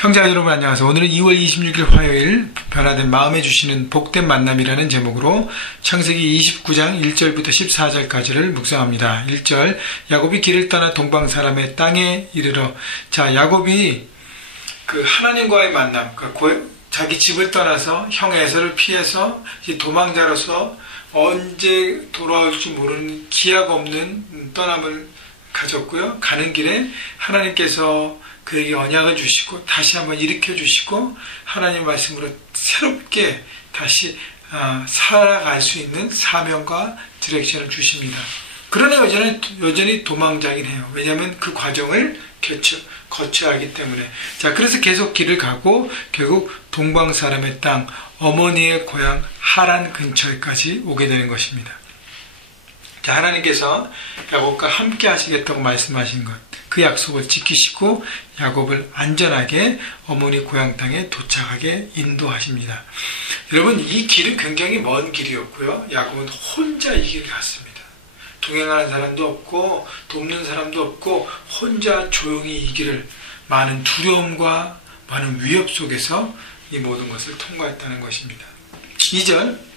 형제 여러분 안녕하세요. 오늘은 2월 26일 화요일 변화된 마음에 주시는 복된 만남이라는 제목으로 창세기 29장 1절부터 14절까지를 묵상합니다. 1절 야곱이 길을 떠나 동방 사람의 땅에 이르러 자 야곱이 그 하나님과의 만남 그러니까 자기 집을 떠나서 형 에서를 피해서 도망자로서 언제 돌아올지 모르는 기약 없는 떠남을 가졌고요. 가는 길에 하나님께서 그에게 언약을 주시고 다시 한번 일으켜 주시고 하나님 말씀으로 새롭게 다시 아, 살아갈 수 있는 사명과 디렉션을 주십니다. 그러나 여전히, 여전히 도망자긴 해요. 왜냐하면 그 과정을 거쳐, 거쳐야 하기 때문에. 자, 그래서 계속 길을 가고 결국 동방 사람의 땅, 어머니의 고향 하란 근처에까지 오게 되는 것입니다. 자, 하나님께서 야곱과 함께 하시겠다고 말씀하신 것. 그 약속을 지키시고 야곱을 안전하게 어머니 고향 땅에 도착하게 인도하십니다. 여러분 이 길은 굉장히 먼 길이었고요. 야곱은 혼자 이 길을 갔습니다. 동행하는 사람도 없고 돕는 사람도 없고 혼자 조용히 이 길을 많은 두려움과 많은 위협 속에서 이 모든 것을 통과했다는 것입니다. 2절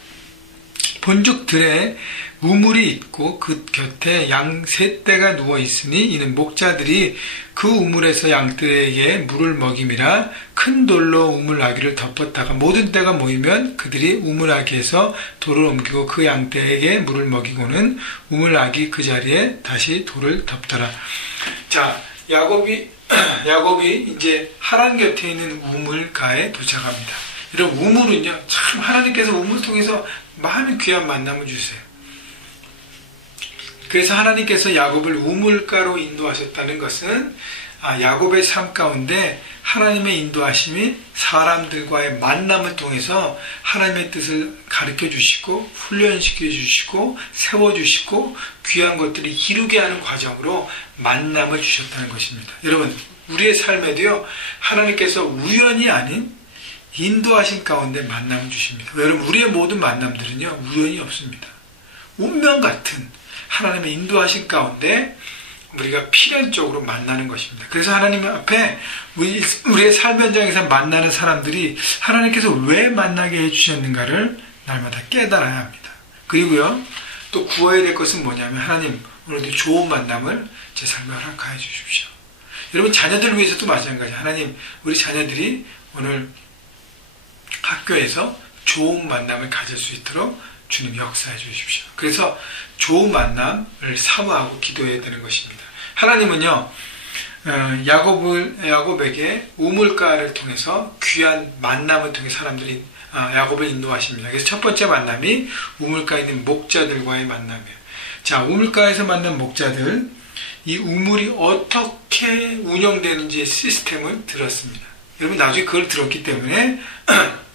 본죽 들에 우물이 있고 그 곁에 양 세 떼가 누워 있으니 이는 목자들이 그 우물에서 양 떼에게 물을 먹임이라 큰 돌로 우물 아기를 덮었다가 모든 떼가 모이면 그들이 우물 아기에서 돌을 옮기고 그 양 떼에게 물을 먹이고는 우물 아기 그 자리에 다시 돌을 덮더라. 자, 야곱이 야곱이 이제 하란 곁에 있는 우물가에 도착합니다. 이런 우물은요, 참 하나님께서 우물 통해서 많은 귀한 만남을 주세요. 그래서 하나님께서 야곱을 우물가로 인도하셨다는 것은 아, 야곱의 삶 가운데 하나님의 인도하심이 사람들과의 만남을 통해서 하나님의 뜻을 가르쳐 주시고 훈련시켜 주시고 세워 주시고 귀한 것들을 이루게 하는 과정으로 만남을 주셨다는 것입니다. 여러분, 우리의 삶에도요, 하나님께서 우연이 아닌 인도하신 가운데 만남을 주십니다. 여러분, 우리의 모든 만남들은요, 우연이 없습니다. 운명 같은 하나님의 인도하신 가운데 우리가 필연적으로 만나는 것입니다. 그래서 하나님 앞에 우리의 삶 현장에서 만나는 사람들이 하나님께서 왜 만나게 해주셨는가를 날마다 깨달아야 합니다. 그리고요, 또 구해야 될 것은 뭐냐면 하나님 오늘도 좋은 만남을 제 삶에 허락하여 주십시오. 여러분 자녀들 위해서도 마찬가지. 하나님 우리 자녀들이 오늘 학교에서 좋은 만남을 가질 수 있도록 주님 역사해 주십시오. 그래서 좋은 만남을 사모하고 기도해야 되는 것입니다. 하나님은요, 어, 야곱을, 야곱에게 우물가를 통해서 귀한 만남을 통해 사람들이 아, 야곱을 인도하십니다. 그래서 첫 번째 만남이 우물가에 있는 목자들과의 만남이에요. 자, 우물가에서 만난 목자들, 이 우물이 어떻게 운영되는지 시스템을 들었습니다. 여러분 나중에 그걸 들었기 때문에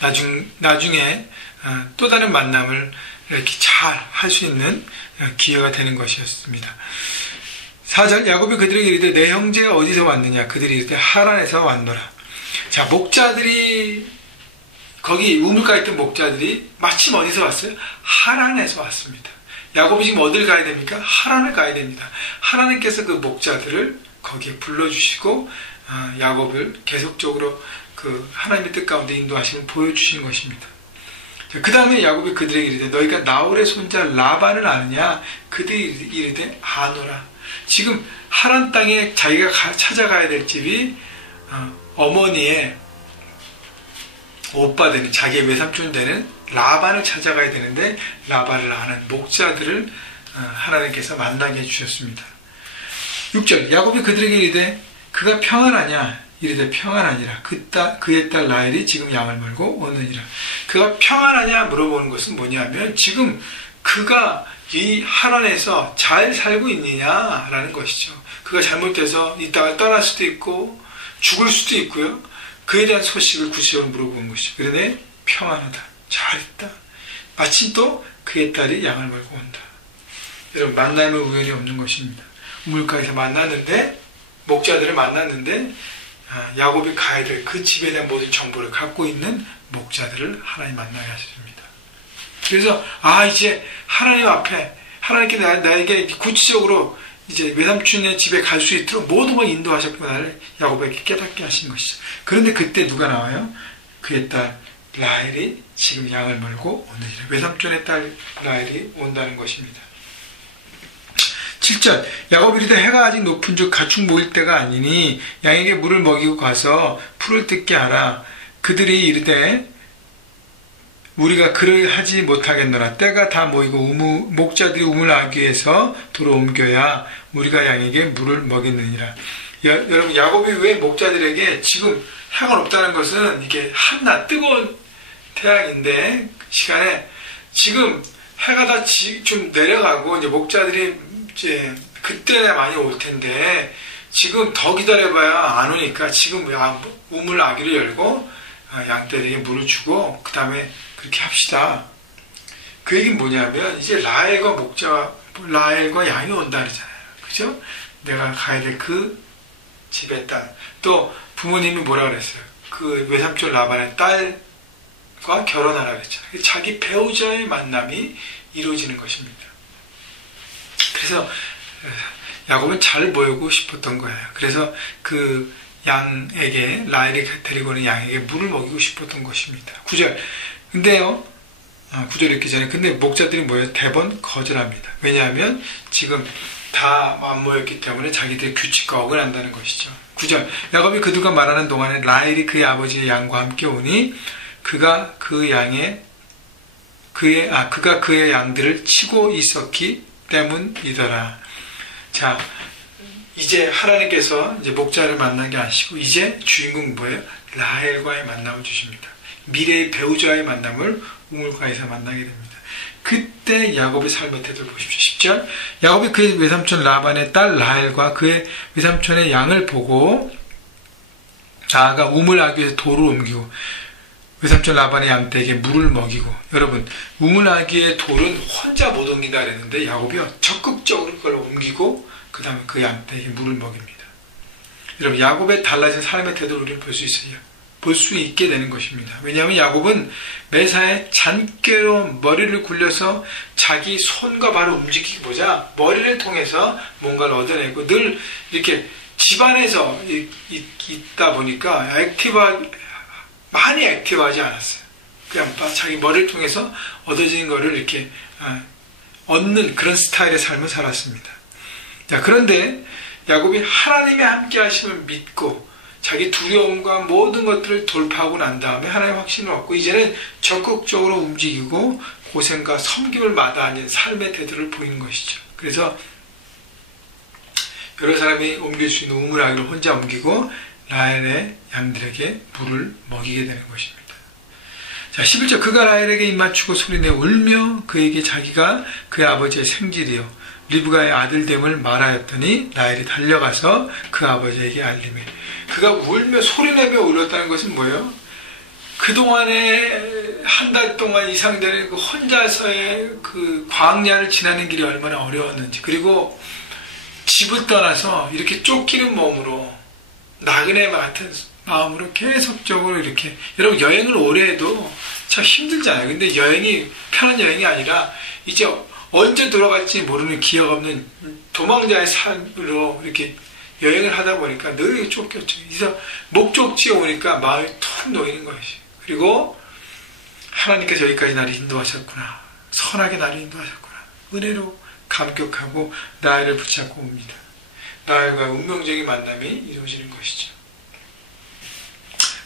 나중, 나중에 어, 또 다른 만남을 이렇게 잘 할 수 있는 어, 기회가 되는 것이었습니다. 4절 야곱이 그들에게 이르되 내 형제가 어디서 왔느냐 그들이 이르되 하란에서 왔노라. 자 목자들이 거기 우물가에 있던 목자들이 마침 어디서 왔어요? 하란에서 왔습니다. 야곱이 지금 어딜 가야 됩니까? 하란을 가야 됩니다. 하나님께서 그 목자들을 거기에 불러주시고 어, 야곱을 계속적으로 그 하나님의 뜻 가운데 인도하시는 보여주시는 것입니다. 그 다음에 야곱이 그들에게 이르되 너희가 나홀의 손자 라반을 아느냐? 그들이 이르되 아노라. 지금 하란 땅에 자기가 가, 찾아가야 될 집이 어, 머니의 오빠 되는 자기의 외삼촌 되는 라반을 찾아가야 되는데 라반을 아는 목자들을 어, 하나님께서 만나게 해주셨습니다. 6절 야곱이 그들에게 이르되 그가 평안하냐 이르되 평안하니라. 그 딸, 그의 딸 라헬이 지금 양을 물고 오느니라. 그가 평안하냐 물어보는 것은 뭐냐면 지금 그가 이 하란에서 잘 살고 있느냐라는 것이죠. 그가 잘못돼서 이따가 떠날 수도 있고 죽을 수도 있고요. 그에 대한 소식을 구체적으로 물어보는 것이죠. 그러네 평안하다 잘했다. 마침 또 그의 딸이 양을 물고 온다. 여러분 만나면 우연이 없는 것입니다. 물가에서 만났는데 목자들을 만났는데 아, 야곱이 가야 될 그 집에 대한 모든 정보를 갖고 있는 목자들을 하나님 만나게 하십니다. 그래서 아 이제 하나님 앞에 하나님께 나, 에게 구체적으로 이제 외삼촌의 집에 갈 수 있도록 모든 걸 인도하셨구나를 야곱에게 깨닫게 하신 것이죠. 그런데 그때 누가 나와요? 그의 딸 라헬이 지금 양을 몰고 오느니라. 외삼촌의 딸 라헬이 온다는 것입니다. 7절 야곱이 이르되 해가 아직 높은 즉 가축 모일 때가 아니니 양에게 물을 먹이고 가서 풀을 뜯게 하라. 그들이 이르되 우리가 그를 하지 못하겠노라. 때가 다 모이고 우무, 목자들이 우물 아귀에서 도로 옮겨야 우리가 양에게 물을 먹이느니라. 야, 여러분 야곱이 왜 목자들에게 지금 해가 높다는 것은 이게 한낮 뜨거운 태양인데 시간에 지금 해가 다 좀 내려가고 이제 목자들이 이제 그때 많이 올 텐데 지금 더 기다려봐야 안 오니까 지금 우물 아기를 열고 아, 양떼에게 물을 주고 그 다음에 그렇게 합시다. 그 얘기는 뭐냐면 이제 라헬과 목자 라헬과 양이 온다 그러잖아요. 그죠? 내가 가야 될 그 집에 딸. 또 부모님이 뭐라 그랬어요? 그 외삼촌 라반의 딸과 결혼하라 그랬잖아요. 자기 배우자의 만남이 이루어지는 것입니다. 그래서 야곱은 잘 보이고 싶었던 거예요. 그래서 그 양에게 라헬이 데리고 오는 양에게 물을 먹이고 싶었던 것입니다. 9절. 근데요. 아, 9절 읽기 전에 근데 목자들이 뭐예요? 대번 거절합니다. 왜냐하면 지금 다 안 모였기 때문에 자기들 규칙과 어긋난다는 것이죠. 9절. 야곱이 그들과 말하는 동안에 라헬이 그의 아버지의 양과 함께 오니 그가 그 양의 그의 아 그가 그의 양들을 치고 있었기 때문이더라. 자, 이제 하나님께서 이제 목자를 만난 게 아니시고 이제 주인공 뭐예요? 라헬과의 만남을 주십니다. 미래의 배우자의 만남을 우물가에서 만나게 됩니다. 그때 야곱의 삶의 태도를 보십시오. 10절 야곱이 그의 외삼촌 라반의 딸 라헬과 그의 외삼촌의 양을 보고 나아가 우물 아귀에서 돌을 옮기고 외삼촌 라반의 양떼에게 물을 먹이고 여러분 우물 아귀의 돌은 혼자 못 옮긴다 그랬는데 야곱이요 적극적으로 그걸 옮기고 그 다음에 그 양떼에게 물을 먹입니다. 여러분 야곱의 달라진 삶의 태도를 우리는 볼 수 있어요. 볼 수 있게 되는 것입니다. 왜냐하면 야곱은 매사에 잔꾀로 머리를 굴려서 자기 손과 발을 움직이기보자 머리를 통해서 뭔가를 얻어내고 늘 이렇게 집안에서 있다 보니까 액티브하, 많이 액티브하지 않았어요. 그냥 자기 머리를 통해서 얻어지는 것을 이렇게 아, 얻는 그런 스타일의 삶을 살았습니다. 자, 그런데 야곱이 하나님의 함께 하심을 믿고 자기 두려움과 모든 것들을 돌파하고 난 다음에 하나님의 확신을 얻고 이제는 적극적으로 움직이고 고생과 섬김을 마다하는 삶의 태도를 보이는 것이죠. 그래서 여러 사람이 옮길 수 있는 우물아기를 혼자 옮기고 라헬의 양들에게 물을 먹이게 되는 것입니다. 자, 11절 그가 라헬에게 입맞추고 소리내 울며 그에게 자기가 그의 아버지의 생질이요 리브가의 아들됨을 말하였더니 라헬이 달려가서 그 아버지에게 알림해 그가 울며 소리내며 울었다는 것은 뭐예요? 그동안에 한 달 동안 이상 되는 그 혼자서의 그 광야를 지나는 길이 얼마나 어려웠는지 그리고 집을 떠나서 이렇게 쫓기는 몸으로 나그네 같은 마음으로 계속적으로 이렇게 여러분 여행을 오래 해도 참 힘들잖아요. 근데 여행이 편한 여행이 아니라 이제 언제 돌아갈지 모르는 기억 없는 도망자의 삶으로 이렇게 여행을 하다 보니까 늘 쫓겼죠. 그래서 목적지에 오니까 마음이 툭 놓이는 것이. 그리고 하나님께서 여기까지 나를 인도하셨구나. 선하게 나를 인도하셨구나. 은혜로 감격하고 나를 붙잡고 옵니다. 나일과 운명적인 만남이 이루어지는 것이죠.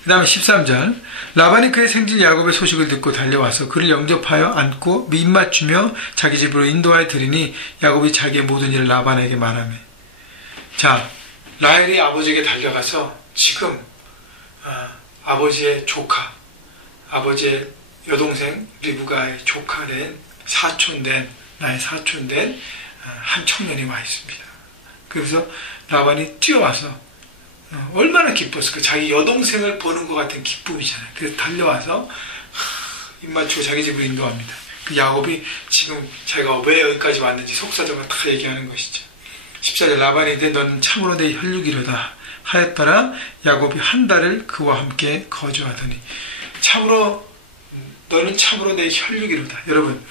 그 다음에 13절 라반이 그의 생질 야곱의 소식을 듣고 달려와서 그를 영접하여 안고 입맞추며 자기 집으로 인도하여 드리니 야곱이 자기의 모든 일을 라반에게 말하며 자 라헬이 아버지에게 달려가서 지금 아, 버지의 조카 아버지의 여동생 리브가의 조카된 사촌된 나의 사촌된 아, 한 청년이 와 있습니다. 그래서 라반이 뛰어와서 어, 얼마나 기뻤을까. 자기 여동생을 보는 것 같은 기쁨이잖아요. 그래서 달려와서 입 맞추고 자기 집으로 인도합니다. 그 야곱이 지금 자기가 왜 여기까지 왔는지 속사정을 다 얘기하는 것이죠. 14절 라반이 너는 참으로 내 혈육이로다 하였더라 야곱이 한 달을 그와 함께 거주하더니 참으로 너는 참으로 내 혈육이로다. 여러분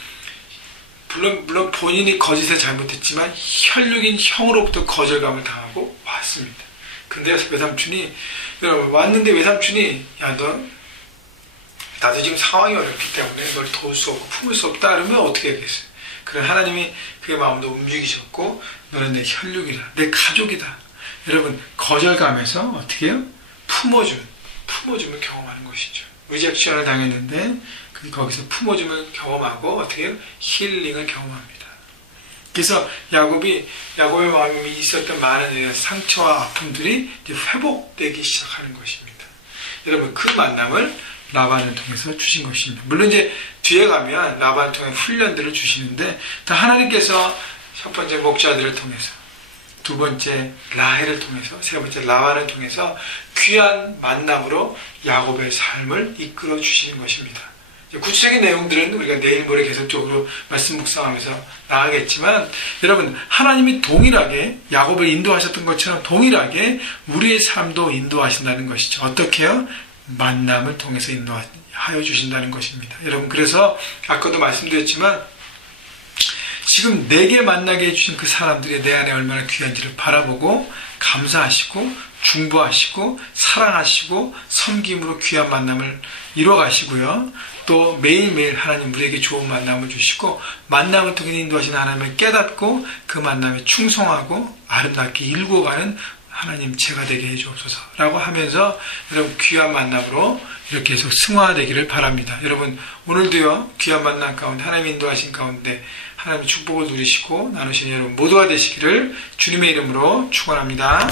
물론, 물론 본인이 거짓에 잘못했지만 혈육인 형으로부터 거절감을 당하고 왔습니다. 근데 외삼촌이 여러분 왔는데 외삼촌이 야 너 나도 지금 상황이 어렵기 때문에 널 도울 수 없고 품을 수 없다 그러면 어떻게 하겠어요? 그래 하나님이 그의 마음도 움직이셨고 너는 내 혈육이다 내 가족이다 여러분 거절감에서 어떻게 해요? 품어주는 품어줌을 경험하는 것이죠 의작시원을 당했는데 그 거기서 품어줌을 경험하고 어떻게? 힐링을 경험합니다 그래서 야곱이 야곱의 마음이 있었던 많은 상처와 아픔들이 회복되기 시작하는 것입니다 여러분 그 만남을 라반을 통해서 주신 것입니다. 물론 이제 뒤에 가면 라반을 통해 훈련들을 주시는데 다 하나님께서 첫 번째 목자들을 통해서 두 번째 라헬을 통해서 세 번째 라반을 통해서 귀한 만남으로 야곱의 삶을 이끌어 주시는 것입니다. 구체적인 내용들은 우리가 내일 모레 계속적으로 말씀 묵상하면서 나가겠지만 여러분 하나님이 동일하게 야곱을 인도하셨던 것처럼 동일하게 우리의 삶도 인도하신다는 것이죠. 어떻게요? 만남을 통해서 인도하여 주신다는 것입니다. 여러분, 그래서 아까도 말씀드렸지만 지금 내게 만나게 해주신 그 사람들이 내 안에 얼마나 귀한지를 바라보고 감사하시고 중보하시고 사랑하시고 섬김으로 귀한 만남을 이뤄 가시고요. 또 매일매일 하나님 우리에게 좋은 만남을 주시고 만남을 통해 인도하시는 하나님을 깨닫고 그 만남에 충성하고 아름답게 일궈가는 하나님 제가 되게 해주옵소서라고 하면서 여러분 귀한 만남으로 이렇게 계속 승화되기를 바랍니다. 여러분 오늘도요 귀한 만남 가운데 하나님 인도하신 가운데 하나님의 축복을 누리시고 나누시는 여러분 모두가 되시기를 주님의 이름으로 축원합니다.